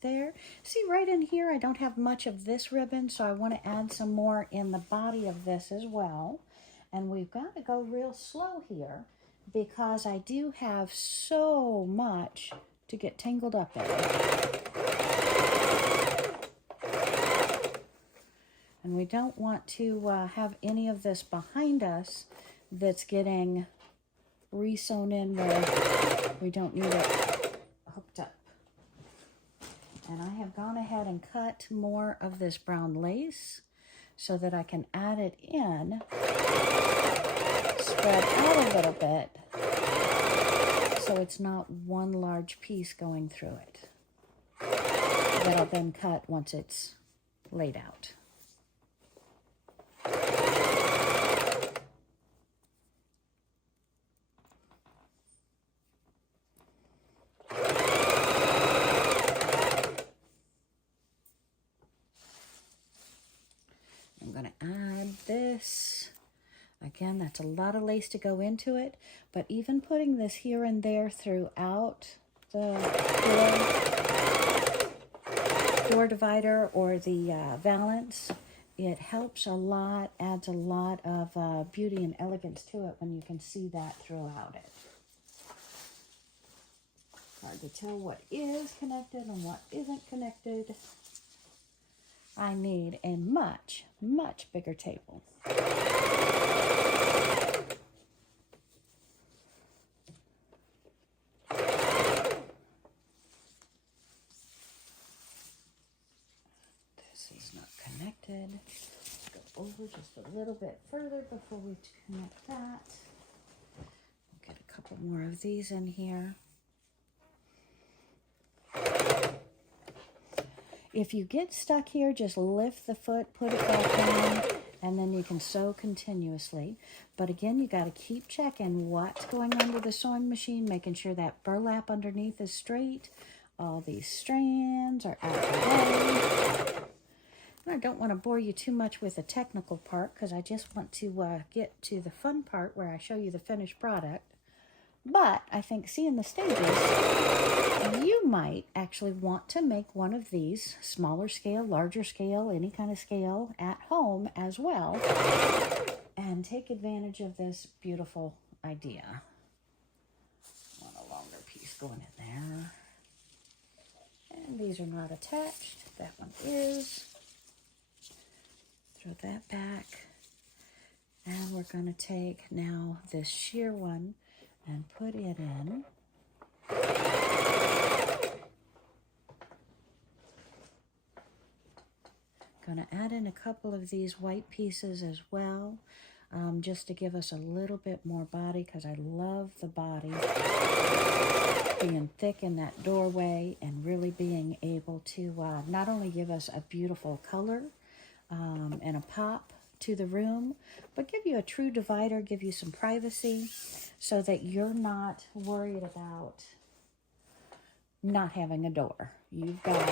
there. See, right in here, I don't have much of this ribbon, so I want to add some more in the body of this as well. And we've got to go real slow here because I do have so much to get tangled up in. And we don't want to have any of this behind us that's getting re-sewn in where we don't need it hooked up. And I have gone ahead and cut more of this brown lace so that I can add it in, spread out a little bit, so it's not one large piece going through it. That I'll then cut once it's laid out. I'm going to add this. Again, that's a lot of lace to go into it, but even putting this here and there throughout the door divider or the valance, it helps a lot, adds a lot of beauty and elegance to it when you can see that throughout it. Hard to tell what is connected and what isn't connected. I need a much, much bigger table. This is not connected. Let's go over just a little bit further before we connect that. Get a couple more of these in here. If you get stuck here, just lift the foot, put it back down, and then you can sew continuously. But again, you got to keep checking what's going on with the sewing machine, making sure that burlap underneath is straight. All these strands are out of the way. And I don't want to bore you too much with the technical part because I just want to get to the fun part where I show you the finished product. But I think seeing the stages, you might actually want to make one of these, smaller scale, larger scale, any kind of scale, at home as well, and take advantage of this beautiful idea. Want a longer piece going in there. And these are not attached. That one is. Throw that back. And we're going to take now this sheer one and put it in. Going to add in a couple of these white pieces as well, just to give us a little bit more body, because I love the body being thick in that doorway and really being able to not only give us a beautiful color and a pop to the room, but give you a true divider, give you some privacy so that you're not worried about not having a door. You've got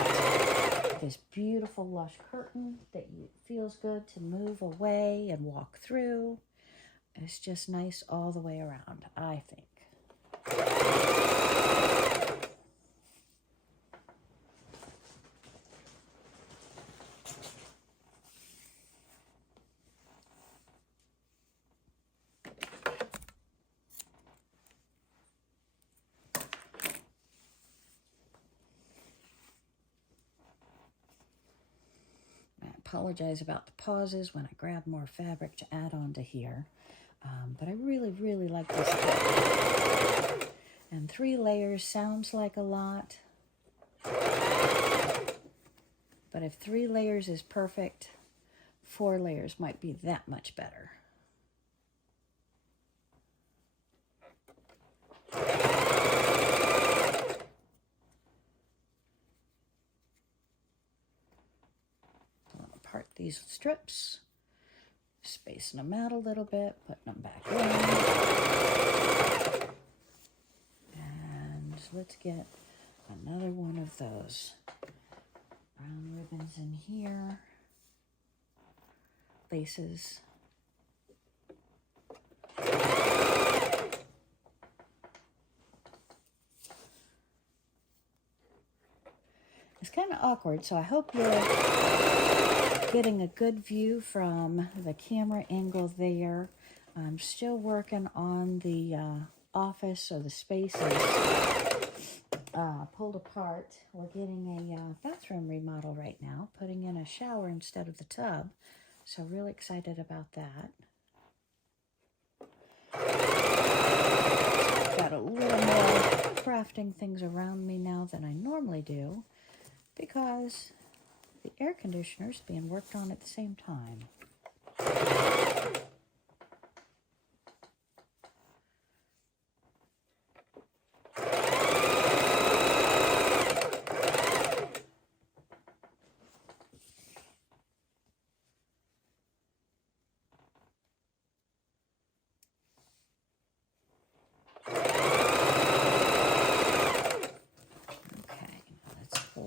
this beautiful lush curtain that feels good to move away and walk through. It's just nice all the way around, I think. Apologize about the pauses when I grab more fabric to add on to here. But I really, really like this kit. And 3 layers sounds like a lot. But if 3 layers is perfect, 4 layers might be that much better. Apart these strips, spacing them out a little bit, putting them back in. And let's get another one of those brown ribbons in here. Laces. It's kind of awkward, so I hope you're getting a good view from the camera angle there. I'm still working on the office, so the space is pulled apart. We're getting a bathroom remodel right now, putting in a shower instead of the tub. So really excited about that. Got a little more crafting things around me now than I normally do because the air conditioner is being worked on at the same time.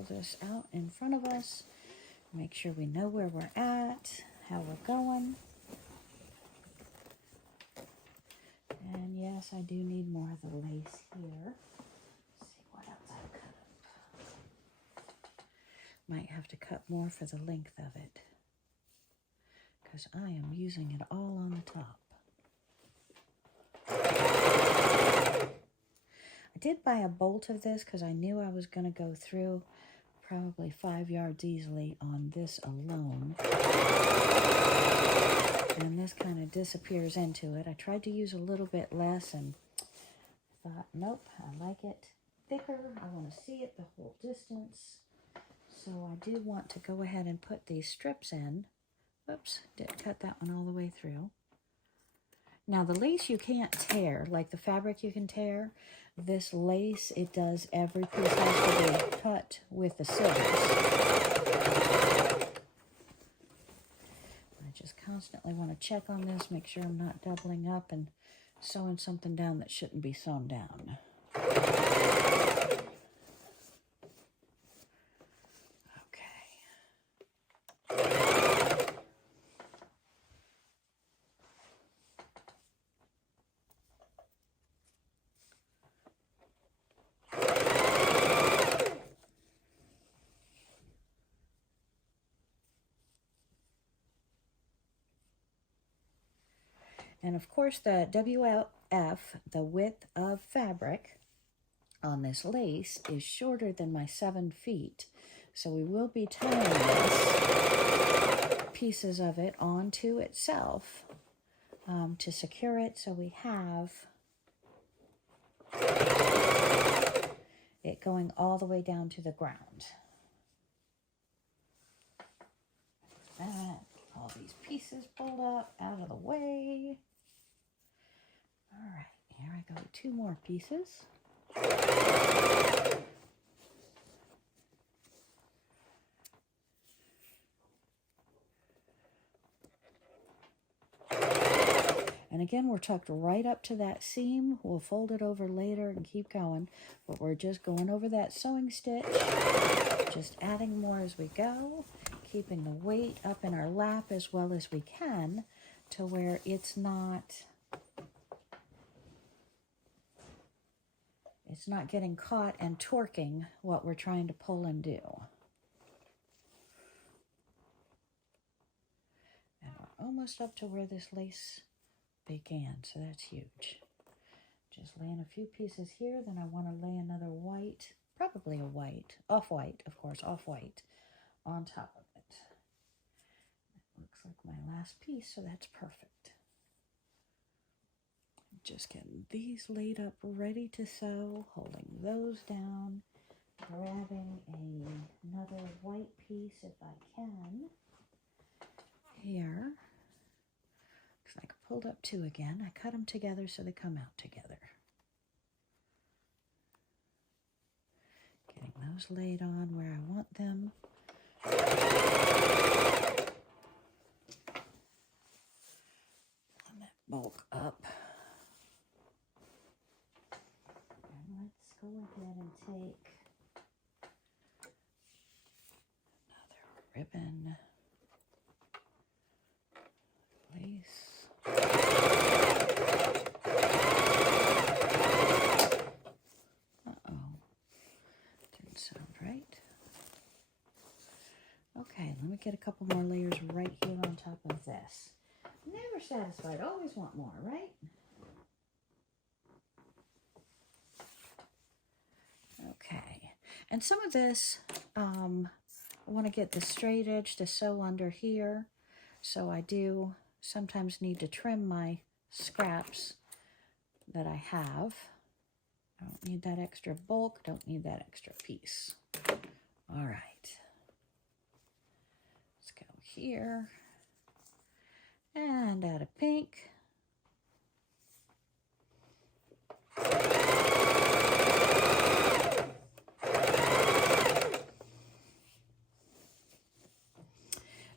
This out in front of us, make sure we know where we're at, how we're going. And yes, I do need more of the lace here. Let's see what else I've cut up. Might have to cut more for the length of it because I am using it all on the top. I did buy a bolt of this because I knew I was going to go through probably 5 yards easily on this alone. And this kind of disappears into it. I tried to use a little bit less and thought, nope, I like it thicker. I want to see it the whole distance. So I do want to go ahead and put these strips in. Oops, didn't cut that one all the way through. Now the lace you can't tear, like the fabric you can tear. This lace, it does, every piece has to be cut with the scissors. I just constantly want to check on this, make sure I'm not doubling up and sewing something down that shouldn't be sewn down. And of course the WLF, the width of fabric on this lace, is shorter than my 7 feet. So we will be tying this pieces of it onto itself to secure it, so we have it going all the way down to the ground. That, all these pieces pulled up out of the way. All right, here I go, 2 more pieces. And again, we're tucked right up to that seam. We'll fold it over later and keep going, but we're just going over that sewing stitch, just adding more as we go, keeping the weight up in our lap as well as we can to where it's not getting caught and torquing what we're trying to pull and do. And we're almost up to where this lace began, so that's huge. Just laying a few pieces here, then I want to lay another white, probably a white, off-white, of course, off-white, on top of it. It looks like my last piece, so that's perfect. Just getting these laid up ready to sew, holding those down, grabbing another white piece if I can. Here, looks like I pulled up 2 again. I cut them together so they come out together. Getting those laid on where I want them. And that bulk up. Let's go ahead and take another ribbon, lace. Uh-oh, didn't sound right. Okay, let me get a couple more layers right here on top of this. Never satisfied, always want more, right? Okay, and some of this, I want to get the straight edge to sew under here, so I do sometimes need to trim my scraps that I have. I don't need that extra bulk, don't need that extra piece. All right, let's go here and add a pink.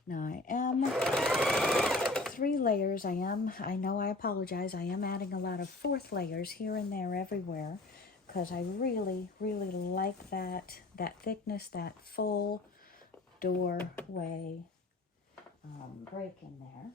Now I am 3 layers. I know I apologize. I am adding a lot of 4th layers here and there everywhere because I really, really like that thickness, that full doorway break in there.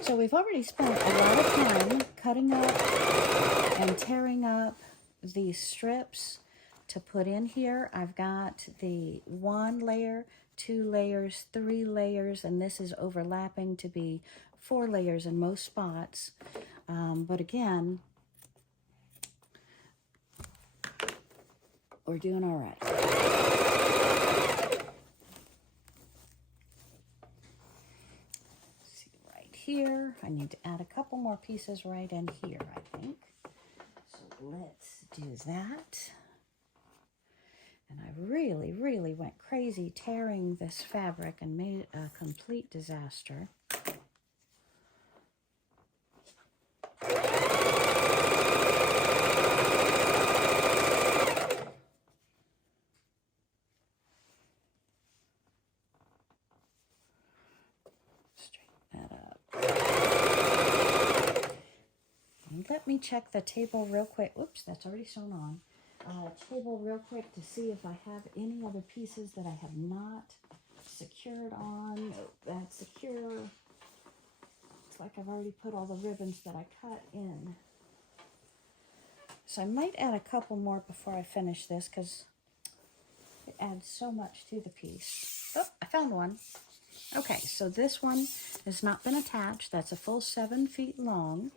So we've already spent a lot of time cutting up and tearing up these strips to put in here. I've got the 1 layer, 2 layers, 3 layers, and this is overlapping to be 4 layers in most spots. But again, we're doing all right. Here, I need to add a couple more pieces right in here, I think. So let's do that. And I really, really went crazy tearing this fabric and made it a complete disaster. Let me check the table real quick. Oops, that's already sewn on. Table real quick to see if I have any other pieces that I have not secured on. Nope, that's secure. It's like I've already put all the ribbons that I cut in. So I might add a couple more before I finish this because it adds so much to the piece. Oh, I found one. Okay, so this one has not been attached. That's a full 7 feet long.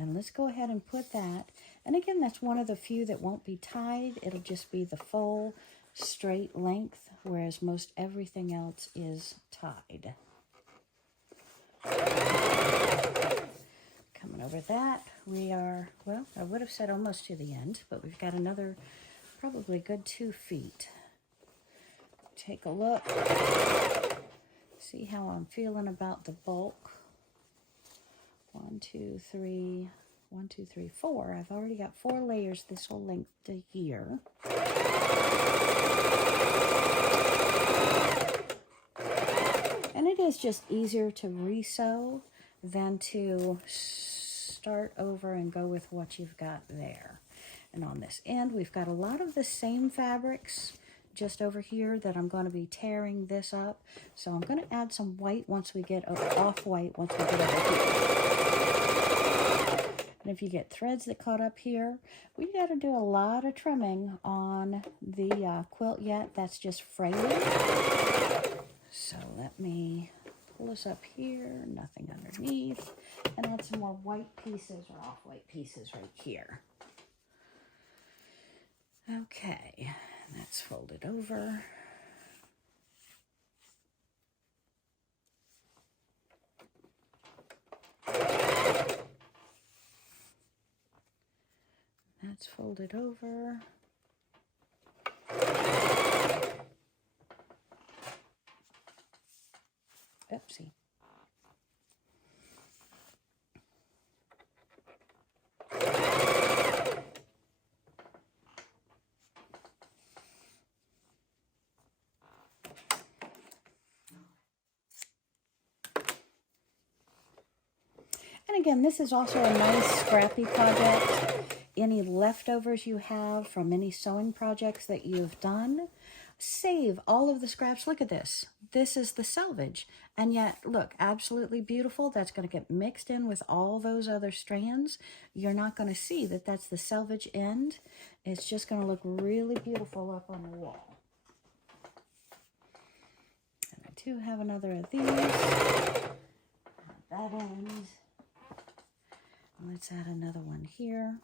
And let's go ahead and put that. And again, that's one of the few that won't be tied. It'll just be the full straight length, whereas most everything else is tied. Coming over that, we are, well, I would have said almost to the end, but we've got another probably good 2 feet. Take a look. See how I'm feeling about the bulk. 1, 2, 3, 1, 2, 3, 4. I've already got 4 layers this whole length to here. And it is just easier to re-sew than to start over and go with what you've got there. And on this end, we've got a lot of the same fabrics just over here that I'm going to be tearing this up. So I'm going to add some white once we get off-white once we get over here. And if you get threads that caught up here, we got to do a lot of trimming on the quilt yet. That's just fraying. So let me pull this up here, nothing underneath, and add some more white pieces or off-white pieces right here. Okay, that's folded over. That's folded over. Oopsie. again, this is also a nice scrappy project. Any leftovers you have from any sewing projects that you've done, save all of the scraps. Look at this. This is the salvage. And yet, look, absolutely beautiful. That's going to get mixed in with all those other strands. You're not going to see that that's the salvage end. It's just going to look really beautiful up on the wall. And I do have another of these. That end. Let's add another one here.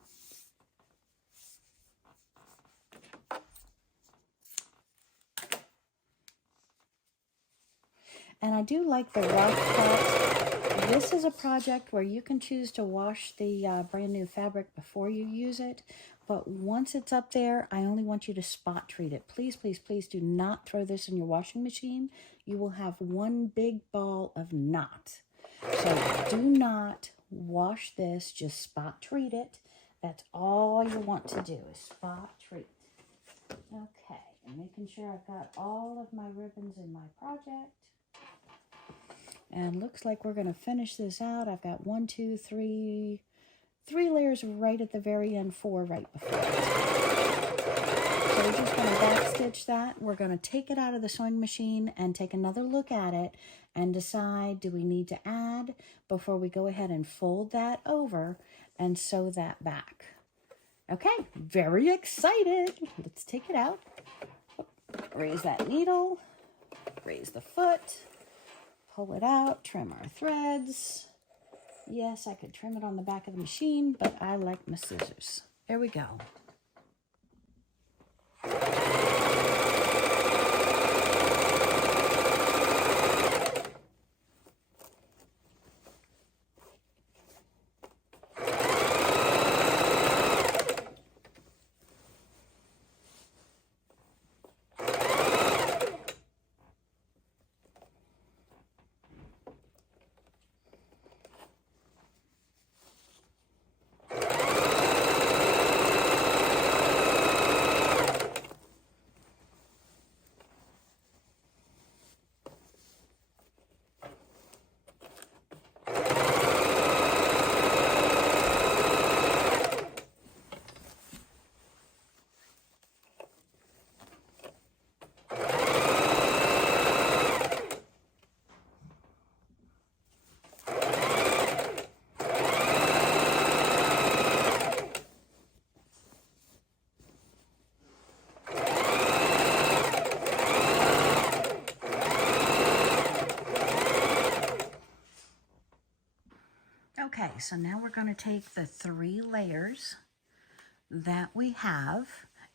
And I do like the wash pot. This is a project where you can choose to wash the brand new fabric before you use it. But once it's up there, I only want you to spot treat it. Please, please, please do not throw this in your washing machine. You will have one big ball of knot. So do not wash this, just spot treat it. That's all you want to do is spot treat. Okay, and making sure I've got all of my ribbons in my project. And looks like we're going to finish this out. I've got 1, 2, 3 layers right at the very end, 4 right before it. So we're just going to back stitch that. We're going to take it out of the sewing machine and take another look at it and decide, do we need to add before we go ahead and fold that over and sew that back. Okay, very excited. Let's take it out. Raise that needle, raise the foot. Pull it out, trim our threads. Yes, I could trim it on the back of the machine, but I like my scissors. There we go. Okay, so now we're going to take the 3 layers that we have,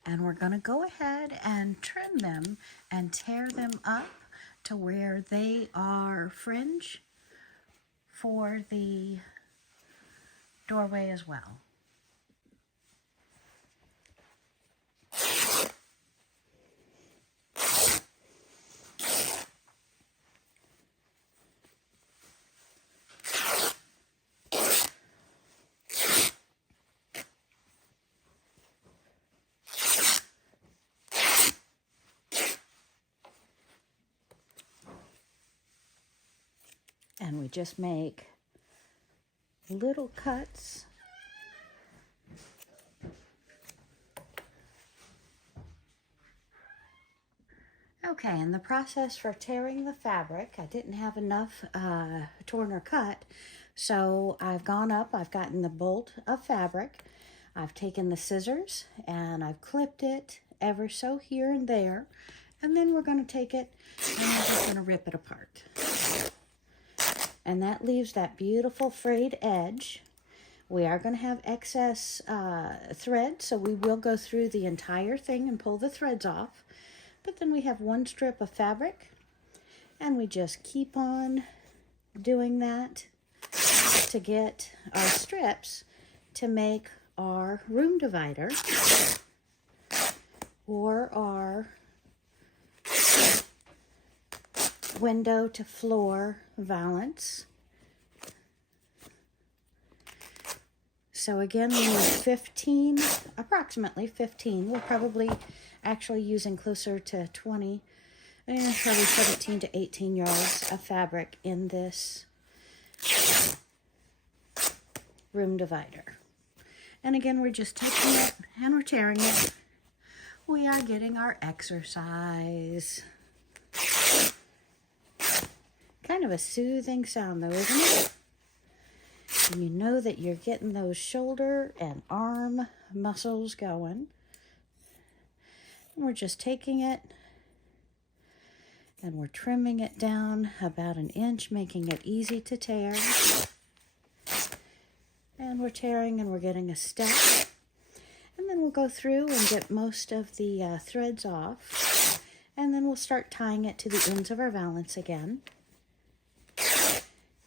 and we're going to go ahead and trim them and tear them up to where they are fringe for the doorway as well. And we just make little cuts. Okay, and the process for tearing the fabric, I didn't have enough torn or cut, so I've gone up, I've gotten the bolt of fabric, I've taken the scissors and I've clipped it ever so here and there, and then we're going to take it and we're just going to rip it apart. And that leaves that beautiful frayed edge. We are going to have excess thread, so we will go through the entire thing and pull the threads off. But then we have 1 strip of fabric, and we just keep on doing that to get our strips to make our room divider or our window to floor valance. So again, we need 15, approximately 15. We're probably actually using closer to 20, probably 17 to 18 yards of fabric in this room divider. And again, we're just taking it and we're tearing it. We are getting our exercise. Kind of a soothing sound though, isn't it? And you know that you're getting those shoulder and arm muscles going. And we're just taking it and we're trimming it down about an inch, making it easy to tear. And we're tearing and we're getting a step. And then we'll go through and get most of the threads off. And then we'll start tying it to the ends of our valance again.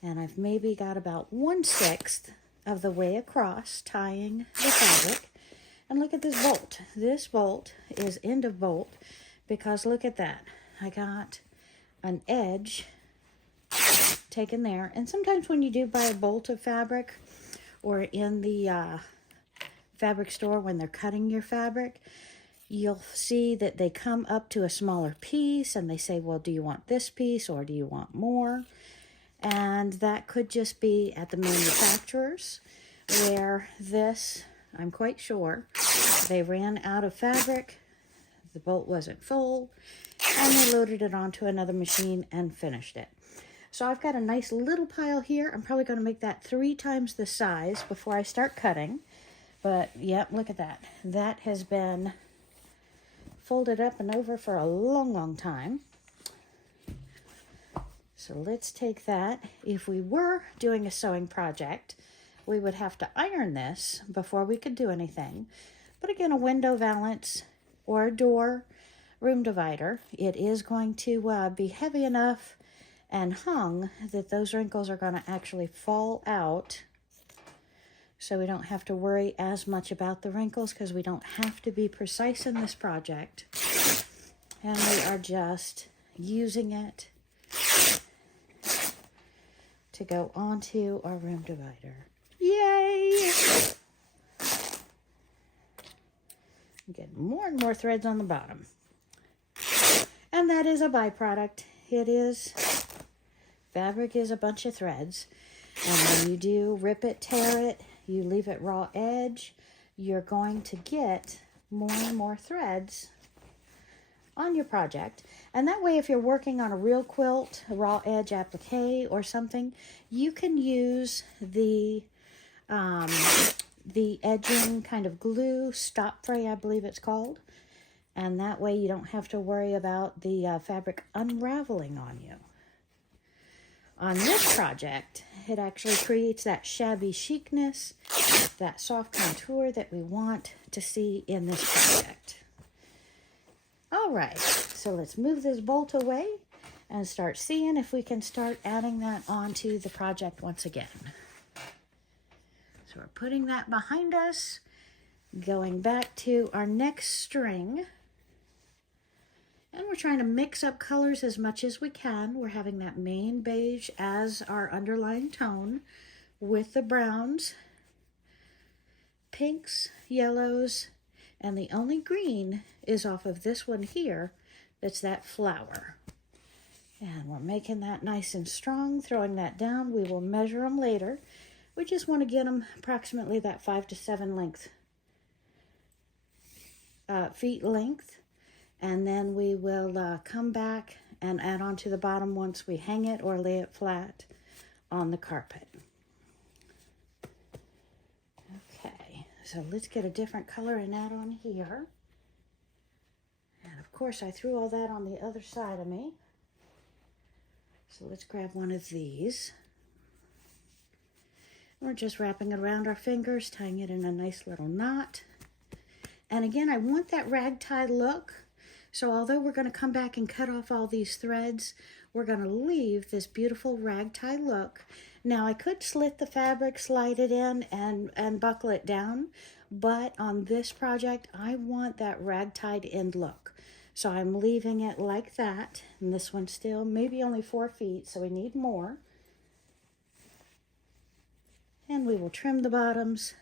And I've maybe got about 1/6 of the way across tying the fabric. And look at this bolt. This bolt is end of bolt because look at that. I got an edge taken there. And sometimes when you do buy a bolt of fabric or in the fabric store when they're cutting your fabric, you'll see that they come up to a smaller piece and they say, well, do you want this piece or do you want more? And that could just be at the manufacturers where this, I'm quite sure, they ran out of fabric, the bolt wasn't full, and they loaded it onto another machine and finished it. So I've got a nice little pile here. I'm probably going to make that 3 times the size before I start cutting. But, yep, look at that. That has been folded up and over for a long, long time. So let's take that. If we were doing a sewing project, we would have to iron this before we could do anything. But again, a window valance or a door room divider, it is going to be heavy enough and hung that those wrinkles are going to actually fall out. So we don't have to worry as much about the wrinkles because we don't have to be precise in this project. And we are just using it to go onto our room divider. Yay! I'm getting more and more threads on the bottom. And that is a byproduct. It is, fabric is a bunch of threads. And when you do rip it, tear it, you leave it raw edge, you're going to get more and more threads on your project. And that way, if you're working on a real quilt, a raw edge applique or something, you can use the edging kind of glue, stop fray, I believe it's called. And that way you don't have to worry about the fabric unraveling on you. On this project, it actually creates that shabby chicness, that soft contour that we want to see in this project. All right, so let's move this bolt away and start seeing if we can start adding that onto the project once again. So we're putting that behind us, going back to our next string. And we're trying to mix up colors as much as we can. We're having that main beige as our underlying tone with the browns, pinks, yellows, and the only green is off of this one here. That's that flower. And we're making that nice and strong, throwing that down. We will measure them later. We just want to get them approximately that 5 to 7 feet length. And then we will come back and add on to the bottom once we hang it or lay it flat on the carpet. Okay, so let's get a different color and add on here. And of course I threw all that on the other side of me. So let's grab one of these. We're just wrapping it around our fingers, tying it in a nice little knot. And again, I want that ragtime look. So although we're going to come back and cut off all these threads, we're going to leave this beautiful ragtime look. Now I could slit the fabric, slide it in, and buckle it down, but on this project, I want that ragtime end look. So I'm leaving it like that, and this one's still maybe only 4 feet, so we need more. And we will trim the bottoms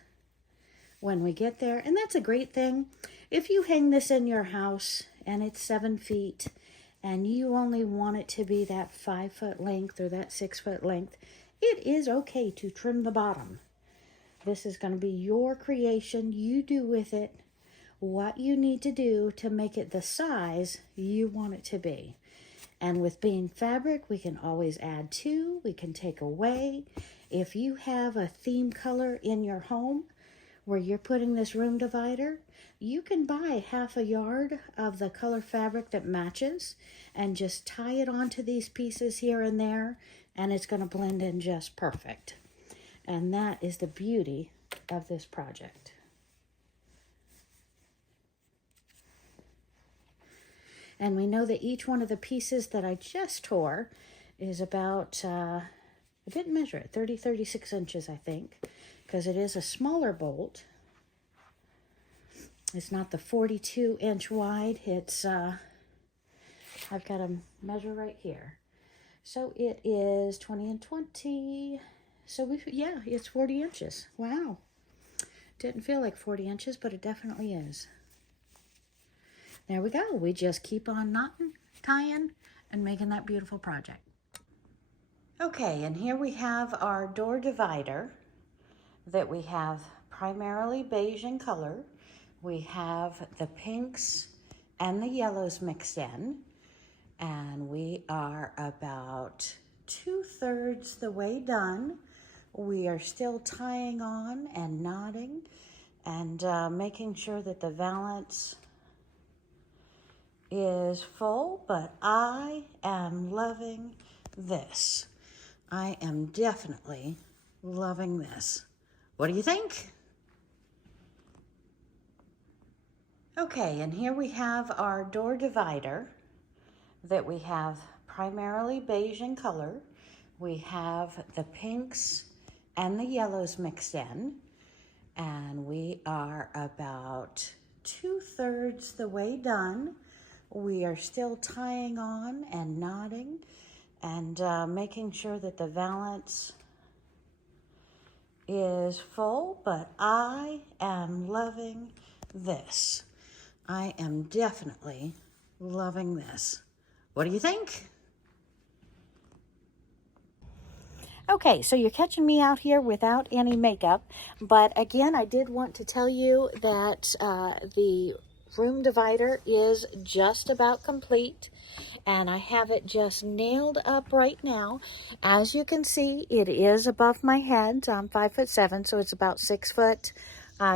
when we get there, and that's a great thing. If you hang this in your house and it's 7 feet and you only want it to be that 5 foot length or that 6 foot length, it is okay to trim the bottom. This is going to be your creation. You do with it what you need to do to make it the size you want it to be. And with being fabric, we can always add to, we can take away. If you have a theme color in your home where you're putting this room divider, you can buy half a yard of the color fabric that matches and just tie it onto these pieces here and there, and it's going to blend in just perfect. And that is the beauty of this project. And we know that each one of the pieces that I just tore is about, I didn't measure it, 36 inches, I think, because it is a smaller bolt. It's not the 42-inch wide. It's, I've got a measure right here. So it is 20 and 20. So yeah, it's 40 inches. Wow. Didn't feel like 40 inches, but it definitely is. There we go. We just keep on knotting, tying, and making that beautiful project. Okay, and here we have our door divider that we have primarily beige in color. We have the pinks and the yellows mixed in, and we are about 2/3 the way done. We are still tying on and knotting and making sure that the valance is full, but I am loving this. I am definitely loving this. What do you think? Okay, and here we have our door divider that we have primarily beige in color. We have the pinks and the yellows mixed in, and we are about 2/3 the way done. We are still tying on and knotting and making sure that the valance is full, but I am loving this. I am definitely loving this. What do you think? Okay, so you're catching me out here without any makeup, but again, I did want to tell you that the room divider is just about complete, and I have it just nailed up right now. As you can see, it is above my head. I'm 5'7", so it's about 6 foot,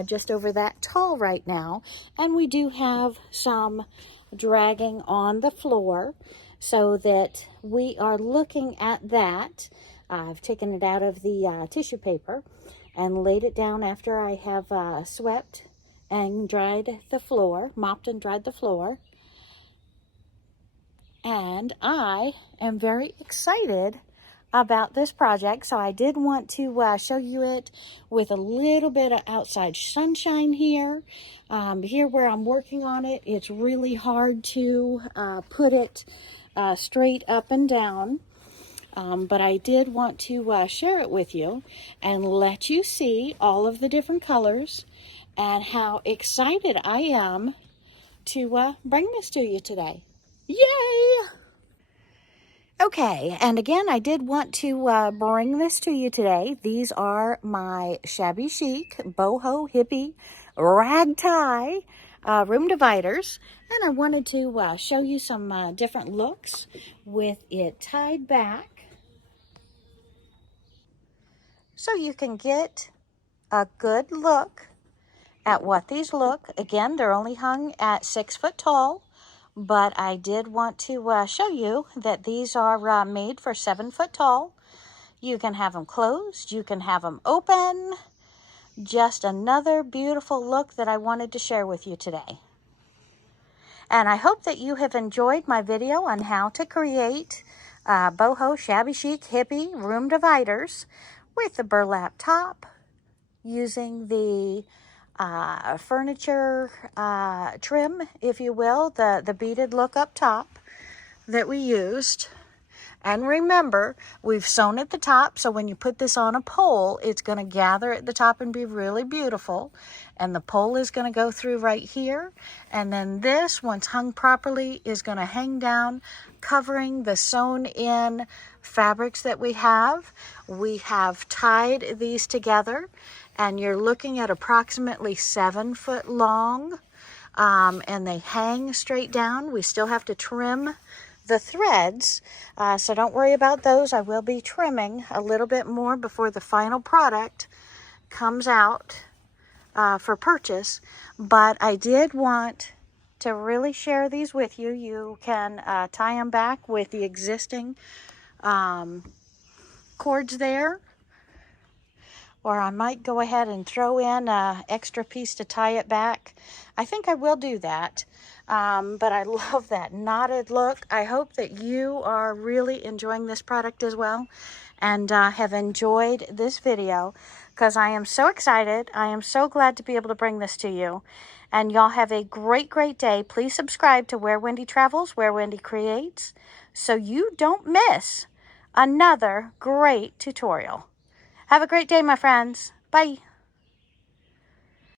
just over that tall right now. And we do have some dragging on the floor so that we are looking at that. I've taken it out of the tissue paper and laid it down after I have swept and dried the floor, mopped and dried the floor. And I am very excited about this project, so I did want to show you it with a little bit of outside sunshine here. Here where I'm working on it, it's really hard to put it straight up and down. But I did want to share it with you and let you see all of the different colors and how excited I am to bring this to you today. Yay! Okay, and again, I did want to bring this to you today. These are my Shabby Chic, Boho, Hippie, Rag Tie room dividers. And I wanted to show you some different looks with it tied back, so you can get a good look at what these look. Again, they're only hung at 6 foot tall, but I did want to show you that these are made for 7 foot tall. You can have them closed, you can have them open. Just another beautiful look that I wanted to share with you today. And I hope that you have enjoyed my video on how to create Boho Shabby Chic Hippie room dividers with the burlap top, using the furniture trim, if you will, the beaded look up top that we used. And remember, we've sewn at the top, so when you put this on a pole, it's going to gather at the top and be really beautiful. And the pole is going to go through right here. And then this, once hung properly, is going to hang down, covering the sewn in fabrics that we have. We have tied these together and you're looking at approximately 7 foot long, and they hang straight down. We still have to trim the threads, so don't worry about those. I will be trimming a little bit more before the final product comes out for purchase, but I did want to really share these with you. You can tie them back with the existing cords there, or I might go ahead and throw in an extra piece to tie it back. I think I will do that, but I love that knotted look. I hope that you are really enjoying this product as well, and have enjoyed this video, because I am so excited. I am so glad to be able to bring this to you. And y'all have a great, great day. Please subscribe to Where Wendy Travels, Where Wendy Creates, so you don't miss another great tutorial. Have a great day, my friends. Bye.